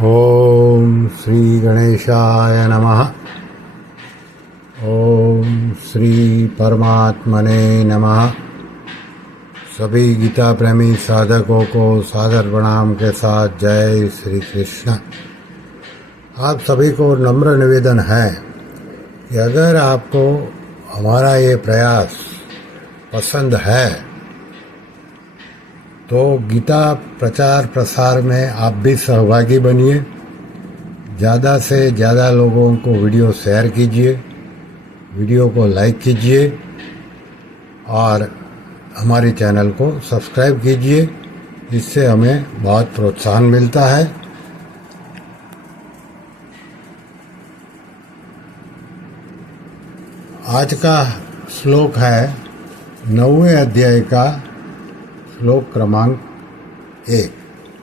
ओम श्री गणेशाय नमः। ओम श्री परमात्मने नमः। सभी गीता प्रेमी साधकों को सादर प्रणाम के साथ जय श्री कृष्ण। आप सभी को नम्र निवेदन है कि अगर आपको हमारा ये प्रयास पसंद है तो गीता प्रचार प्रसार में आप भी सहभागी बनिए। ज़्यादा से ज़्यादा लोगों को वीडियो शेयर कीजिए, वीडियो को लाइक कीजिए और हमारे चैनल को सब्सक्राइब कीजिए। इससे हमें बहुत प्रोत्साहन मिलता है। आज का श्लोक है 9वें अध्याय का श्लोक क्रमांक 1।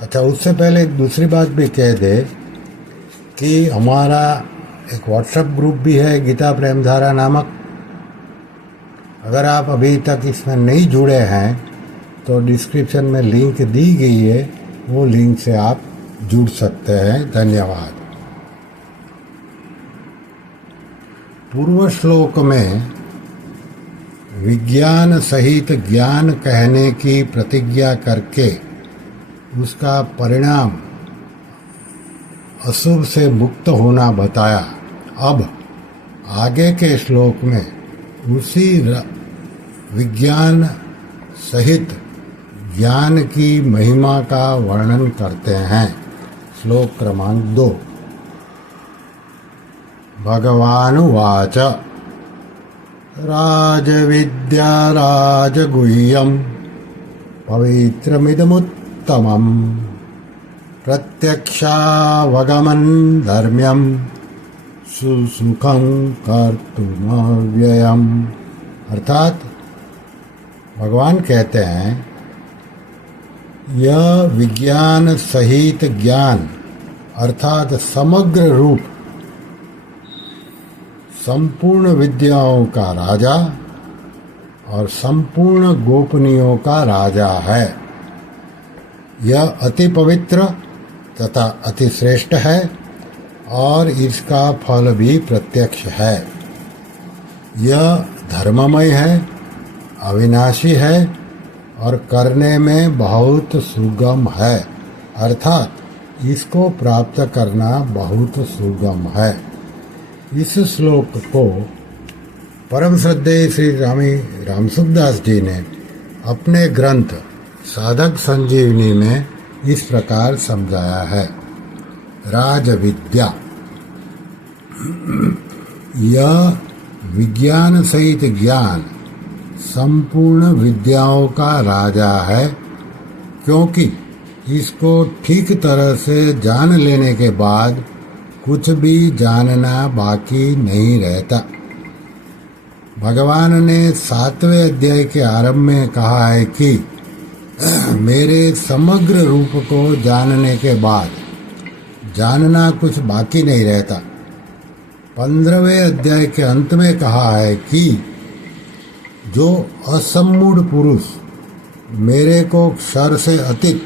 अच्छा, उससे पहले एक दूसरी बात भी कह दे कि हमारा एक व्हाट्सएप ग्रुप भी है गीता प्रेमधारा नामक। अगर आप अभी तक इसमें नहीं जुड़े हैं तो डिस्क्रिप्शन में लिंक दी गई है, वो लिंक से आप जुड़ सकते हैं। धन्यवाद। पूर्व श्लोक में विज्ञान सहित ज्ञान कहने की प्रतिज्ञा करके उसका परिणाम अशुभ से मुक्त होना बताया। अब आगे के श्लोक में उसी विज्ञान सहित ज्ञान की महिमा का वर्णन करते हैं। श्लोक क्रमांक 2। भगवानुवाच राजविद्या राजगुह्यं पवित्रमिदमुत्तमं प्रत्यक्षावगमन् धर्म्यं सुसुखं कर्तुमव्ययम्। अर्थात भगवान कहते हैं, यह विज्ञान सहित ज्ञान अर्थात समग्र रूप संपूर्ण विद्याओं का राजा और संपूर्ण गोपनीयों का राजा है। यह अति पवित्र तथा अति श्रेष्ठ है और इसका फल भी प्रत्यक्ष है। यह धर्ममय है, अविनाशी है और करने में बहुत सुगम है। अर्थात इसको प्राप्त करना बहुत सुगम है। इस श्लोक को परम श्रद्धेय श्री रामसुखदास जी ने अपने ग्रंथ साधक संजीवनी में इस प्रकार समझाया है। राजविद्या, यह विज्ञान सहित ज्ञान संपूर्ण विद्याओं का राजा है, क्योंकि इसको ठीक तरह से जान लेने के बाद कुछ भी जानना बाकी नहीं रहता। भगवान ने 7वें अध्याय के आरंभ में कहा है कि मेरे समग्र रूप को जानने के बाद जानना कुछ बाकी नहीं रहता। 15वें अध्याय के अंत में कहा है कि जो असम्मूढ़ पुरुष मेरे को क्षर से अतीत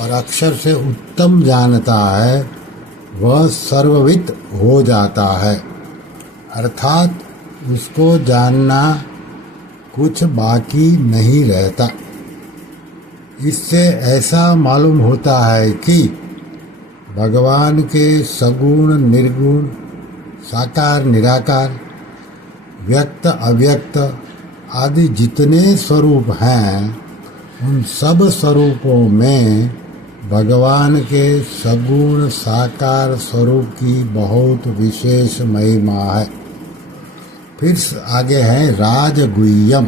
और अक्षर से उत्तम जानता है वह सर्वविद हो जाता है। अर्थात उसको जानना कुछ बाकी नहीं रहता। इससे ऐसा मालूम होता है कि भगवान के सगुण निर्गुण, साकार निराकार, व्यक्त अव्यक्त आदि जितने स्वरूप हैं उन सब स्वरूपों में भगवान के सगुण साकार स्वरूप की बहुत विशेष महिमा है। फिर आगे है राजगुह्यम।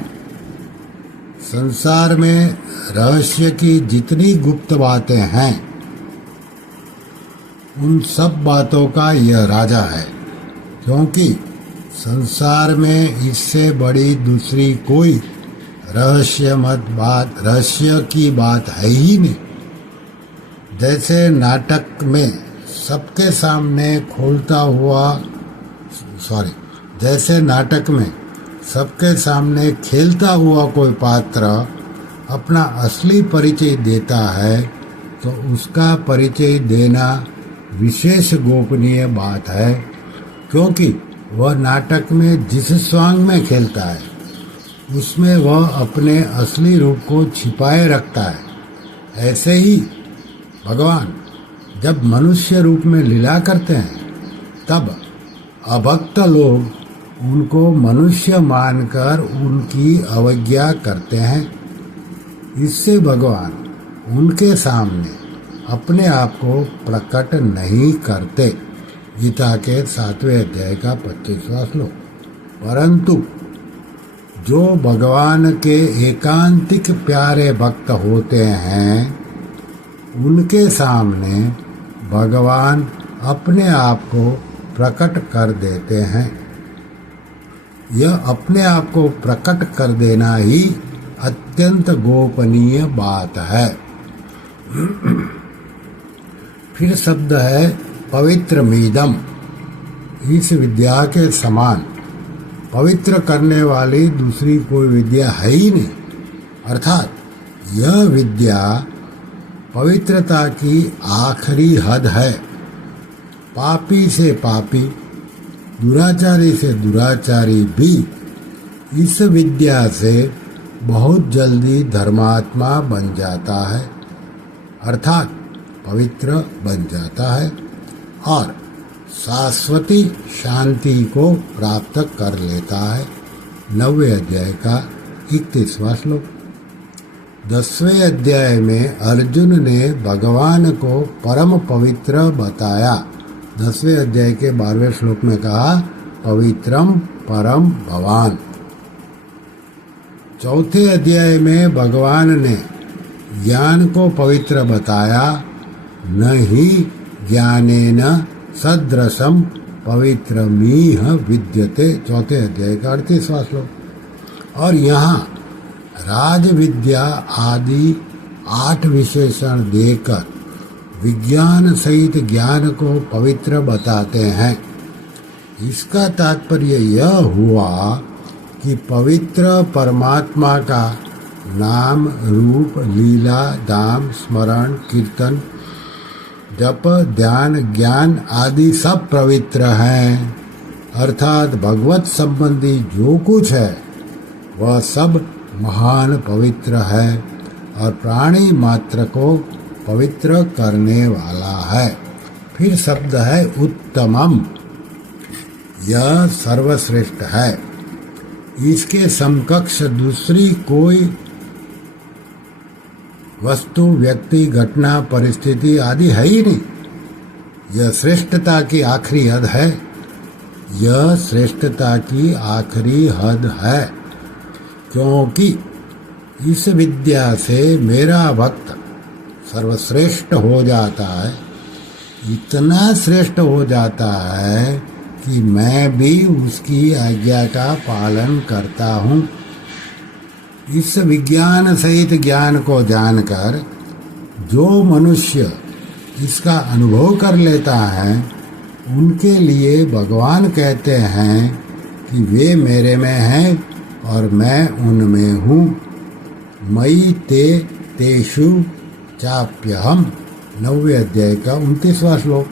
संसार में रहस्य की जितनी गुप्त बातें हैं उन सब बातों का यह राजा है, क्योंकि संसार में इससे बड़ी दूसरी कोई रहस्य की बात है ही नहीं। जैसे नाटक में सबके सामने खेलता हुआ कोई पात्र अपना असली परिचय देता है तो उसका परिचय देना विशेष गोपनीय बात है, क्योंकि वह नाटक में जिस स्वांग में खेलता है उसमें वह अपने असली रूप को छिपाए रखता है। ऐसे ही भगवान जब मनुष्य रूप में लीला करते हैं तब अभक्त लोग उनको मनुष्य मानकर उनकी अवज्ञा करते हैं। इससे भगवान उनके सामने अपने आप को प्रकट नहीं करते। गीता के 7वें अध्याय का 25वां श्लोक। परंतु जो भगवान के एकांतिक प्यारे भक्त होते हैं उनके सामने भगवान अपने आप को प्रकट कर देते हैं। यह अपने आप को प्रकट कर देना ही अत्यंत गोपनीय बात है। फिर शब्द है पवित्रमीदम। इस विद्या के समान पवित्र करने वाली दूसरी कोई विद्या है ही नहीं। अर्थात यह विद्या पवित्रता की आखिरी हद है। पापी से पापी, दुराचारी से दुराचारी भी इस विद्या से बहुत जल्दी धर्मात्मा बन जाता है, अर्थात पवित्र बन जाता है और शाश्वती शांति को प्राप्त कर लेता है। 9वें अध्याय का 31वां श्लोक। 10वें अध्याय में अर्जुन ने भगवान को परम पवित्र बताया। 10वें अध्याय के 12वें श्लोक में कहा पवित्रम परम भवान। 4थे अध्याय में भगवान ने ज्ञान को पवित्र बताया। न ही ज्ञानेन सदृशम पवित्रमीह विद्यते। 4थे अध्याय का 38वां श्लोक। और यहाँ राज विद्या आदि 8 विशेषण देकर विज्ञान सहित ज्ञान को पवित्र बताते हैं। इसका तात्पर्य यह हुआ कि पवित्र परमात्मा का नाम, रूप, लीला, दाम, स्मरण, कीर्तन, जप, ध्यान, ज्ञान आदि सब पवित्र हैं। अर्थात भगवत संबंधी जो कुछ है वह सब महान पवित्र है और प्राणी मात्र को पवित्र करने वाला है। फिर शब्द है उत्तमम। यह सर्वश्रेष्ठ है। इसके समकक्ष दूसरी कोई वस्तु, व्यक्ति, घटना, परिस्थिति आदि है ही नहीं। यह श्रेष्ठता की आखिरी हद है। यह श्रेष्ठता की आखिरी हद है, क्योंकि इस विद्या से मेरा भक्त सर्वश्रेष्ठ हो जाता है। इतना श्रेष्ठ हो जाता है कि मैं भी उसकी आज्ञा का पालन करता हूँ। इस विज्ञान सहित ज्ञान को जानकर जो मनुष्य इसका अनुभव कर लेता है उनके लिए भगवान कहते हैं कि वे मेरे में हैं और मैं उनमें हूँ। मयि ते तेषु चाप्यहम। 9वें अध्याय का 29वां श्लोक।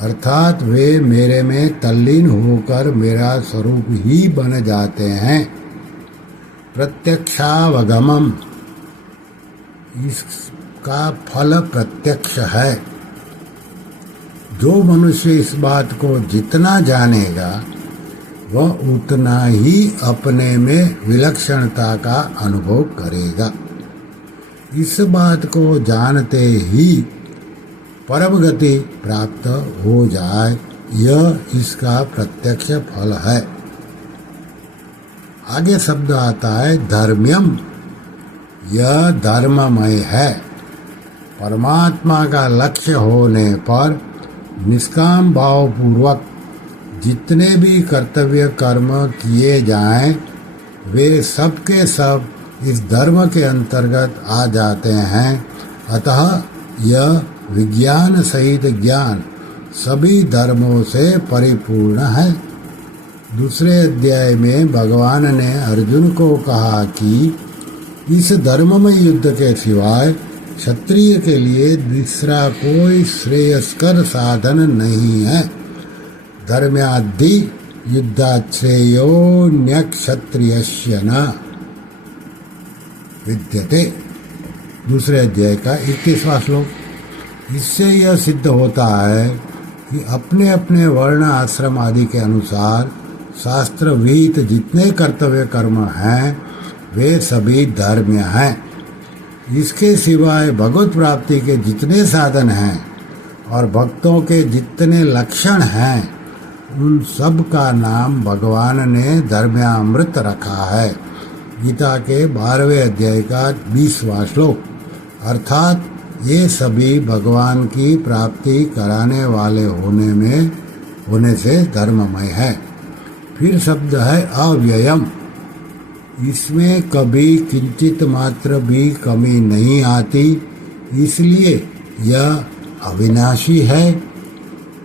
अर्थात वे मेरे में तल्लीन होकर मेरा स्वरूप ही बन जाते हैं। प्रत्यक्षावगमम। इसका फल प्रत्यक्ष है। जो मनुष्य इस बात को जितना जानेगा वह उतना ही अपने में विलक्षणता का अनुभव करेगा। इस बात को जानते ही परम गति प्राप्त हो जाए, यह इसका प्रत्यक्ष फल है। आगे शब्द आता है धर्म्यम। यह धर्ममय है। परमात्मा का लक्ष्य होने पर निष्काम भाव पूर्वक जितने भी कर्तव्य कर्म किए जाएं वे सब के सब इस धर्म के अंतर्गत आ जाते हैं। अतः यह विज्ञान सहित ज्ञान सभी धर्मों से परिपूर्ण है। दूसरे अध्याय में भगवान ने अर्जुन को कहा कि इस धर्ममय युद्ध के सिवाय क्षत्रिय के लिए दूसरा कोई श्रेयस्कर साधन नहीं है। धर्म्याद्धि युद्धाश्रेयो न्यक्षत्रियस्य न विद्यते। दूसरे अध्याय का 21वां श्लोक। इससे यह सिद्ध होता है कि अपने अपने वर्ण आश्रम आदि के अनुसार शास्त्र विहित जितने कर्तव्य कर्म हैं वे सभी धर्म्य हैं। इसके सिवाय भगवत प्राप्ति के जितने साधन हैं और भक्तों के जितने लक्षण हैं उन सब का नाम भगवान ने धर्म्यामृत रखा है। गीता के 12वें अध्याय का 20वां श्लोक। अर्थात ये सभी भगवान की प्राप्ति कराने वाले होने से धर्ममय है। फिर शब्द है अव्ययम। इसमें कभी किंचित मात्र भी कमी नहीं आती, इसलिए यह अविनाशी है।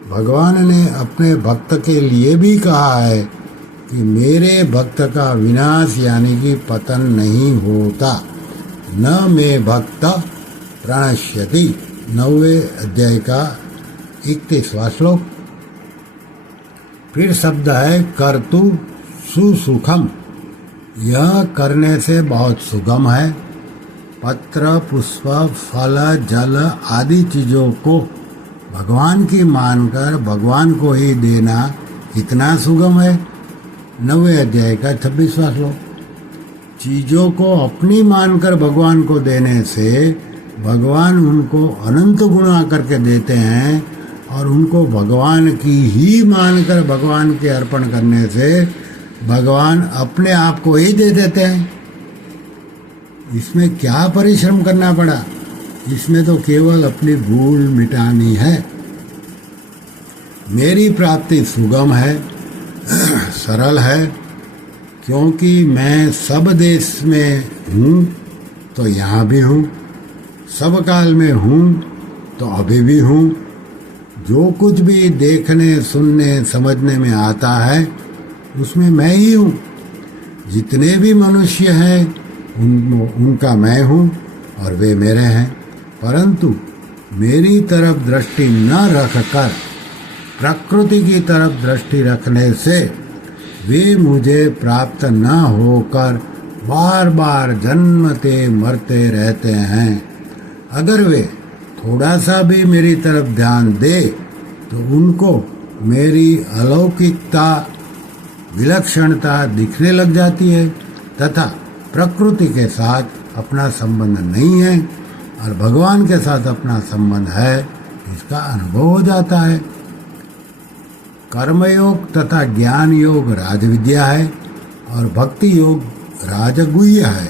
भगवान ने अपने भक्त के लिए भी कहा है कि मेरे भक्त का विनाश यानी कि पतन नहीं होता। न मे भक्त प्रणश्यति। 9वें अध्याय का 31वां श्लोक। फिर शब्द है कर्तु सुसुखम। यह करने से बहुत सुगम है। पत्र पुष्प फल जल आदि चीजों को भगवान की मानकर भगवान को ही देना कितना सुगम है। 9वें अध्याय का 26वां श्लोक। चीजों को अपनी मानकर भगवान को देने से भगवान उनको अनंत गुणा करके देते हैं और उनको भगवान की ही मानकर भगवान के अर्पण करने से भगवान अपने आप को ही दे देते हैं। इसमें क्या परिश्रम करना पड़ा? इसमें तो केवल अपनी भूल मिटानी है। मेरी प्राप्ति सुगम है, सरल है, क्योंकि मैं सब देश में हूँ तो यहाँ भी हूँ, सब काल में हूँ तो अभी भी हूँ। जो कुछ भी देखने सुनने समझने में आता है उसमें मैं ही हूँ। जितने भी मनुष्य हैं उनका मैं हूँ और वे मेरे हैं। परंतु मेरी तरफ दृष्टि न रखकर प्रकृति की तरफ दृष्टि रखने से वे मुझे प्राप्त न होकर बार बार जन्मते मरते रहते हैं। अगर वे थोड़ा सा भी मेरी तरफ ध्यान दे तो उनको मेरी अलौकिकता विलक्षणता दिखने लग जाती है तथा प्रकृति के साथ अपना संबंध नहीं है और भगवान के साथ अपना संबंध है, इसका अनुभव हो जाता है। कर्मयोग तथा ज्ञान योग राजविद्या है और भक्ति योग राजगुह्य है।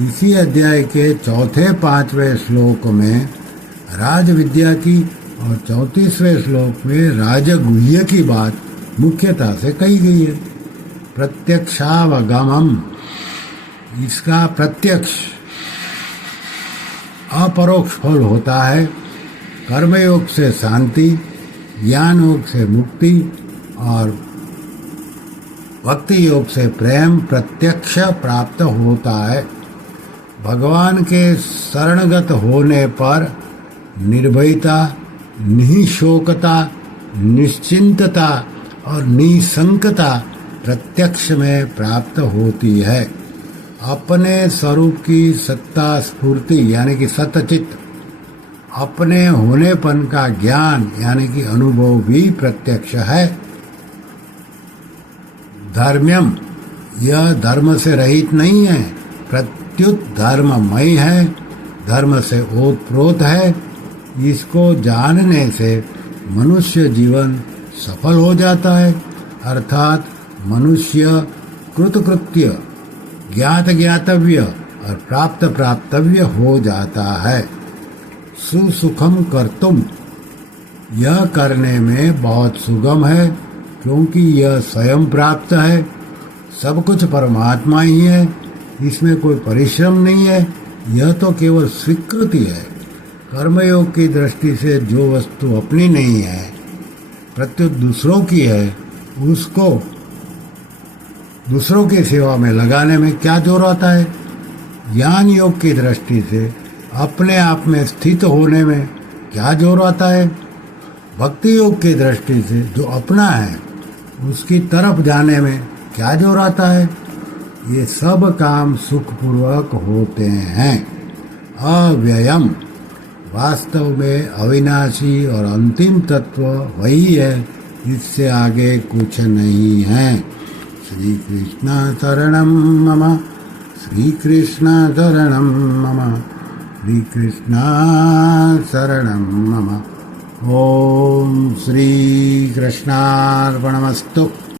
इसी अध्याय के 4-5वें श्लोक में राजविद्या की और 34वें श्लोक में राजगुह्य की बात मुख्यता से कही गई है। प्रत्यक्षावगमम, इसका प्रत्यक्ष अपरोक्ष फल होता है। कर्मयोग से शांति, ज्ञान योग से मुक्ति और भक्ति योग से प्रेम प्रत्यक्ष प्राप्त होता है। भगवान के शरणगत होने पर निर्भयता, निःशोकता, निश्चिंतता और निसंकता प्रत्यक्ष में प्राप्त होती है। अपने स्वरूप की सत्ता स्फूर्ति यानी कि सतचित, अपने होनेपन का ज्ञान यानी कि अनुभव भी प्रत्यक्ष है। धर्म्यम, यह धर्म से रहित नहीं है, प्रत्युत धर्ममय है, धर्म से ओतप्रोत है। इसको जानने से मनुष्य जीवन सफल हो जाता है, अर्थात मनुष्य कृतकृत्य, ज्ञात ज्ञातव्य और प्राप्त प्राप्तव्य हो जाता है। सुसुखम कर्तुम, यह करने में बहुत सुगम है क्योंकि यह स्वयं प्राप्त है। सब कुछ परमात्मा ही है, इसमें कोई परिश्रम नहीं है, यह तो केवल स्वीकृति है। कर्मयोग की दृष्टि से जो वस्तु अपनी नहीं है प्रत्युत दूसरों की है, उसको दूसरों की सेवा में लगाने में क्या जोर आता है। ज्ञान योग की दृष्टि से अपने आप में स्थित होने में क्या जोर आता है? भक्ति योग की दृष्टि से जो अपना है उसकी तरफ जाने में क्या जोर आता है? ये सब काम सुखपूर्वक होते हैं। अव्ययम वास्तव में अविनाशी और अंतिम तत्व वही है, इससे आगे कुछ नहीं है। श्री कृष्ण शरणम मम, श्री कृष्ण शरणम मम, श्री कृष्ण शरणम मम। ओम श्री कृष्णार्पणमस्तु।